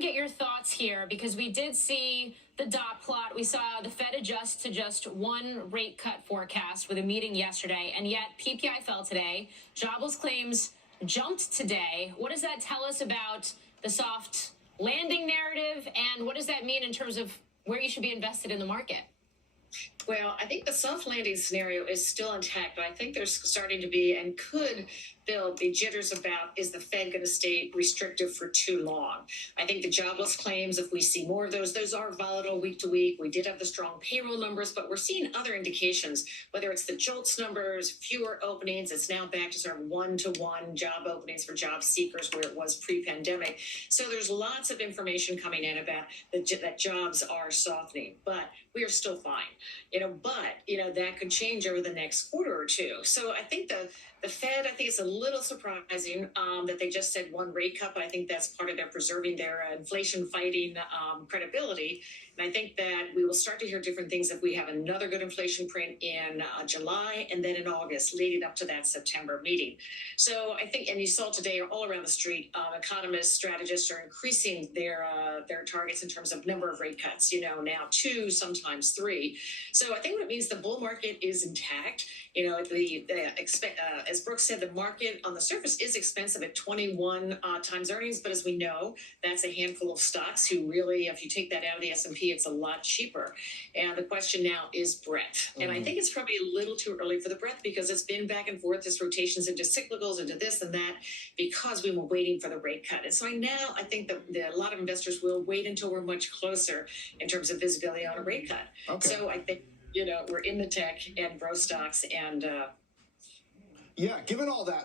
to get your thoughts here because we did see the dot plot. We saw the Fed adjust to just one rate cut forecast with a meeting yesterday, and yet PPI fell today. Jobless claims jumped today. What does that tell us about the soft landing narrative, and what does that mean in terms of where you should be invested in the market? Well, I think the soft landing scenario is still intact, but I think there's starting to be and could be jitters about, is the Fed going to stay restrictive for too long? I think the jobless claims, if we see more of those are volatile week to week. We did have the strong payroll numbers, but we're seeing other indications, whether it's the JOLTS numbers, fewer openings. It's now back to sort of one-to-one job openings for job seekers where it was pre-pandemic. So there's lots of information coming in about that jobs are softening, but we are still fine. But that could change over the next quarter or two. So I think the Fed, I think it's a little surprising that they just said one rate cut, but I think that's part of their preserving their inflation fighting credibility. And I think that we will start to hear different things if we have another good inflation print in July and then in August, leading up to that September meeting. So I think, and you saw today all around the street, economists, strategists are increasing their targets in terms of number of rate cuts, now 2, sometimes 3. So I think what it means, the bull market is intact. As Brooke said, the market on the surface is expensive at 21 times earnings, but as we know, that's a handful of stocks who really, if you take that out of the S&P, it's a lot cheaper. And the question now is breadth. And I think it's probably a little too early for the breadth because it's been back and forth, this rotations into cyclicals, into this and that, because we were waiting for the rate cut. And so I think that a lot of investors will wait until we're much closer in terms of visibility on a rate cut. Okay. So I think, we're in the tech and growth stocks and yeah, given all that.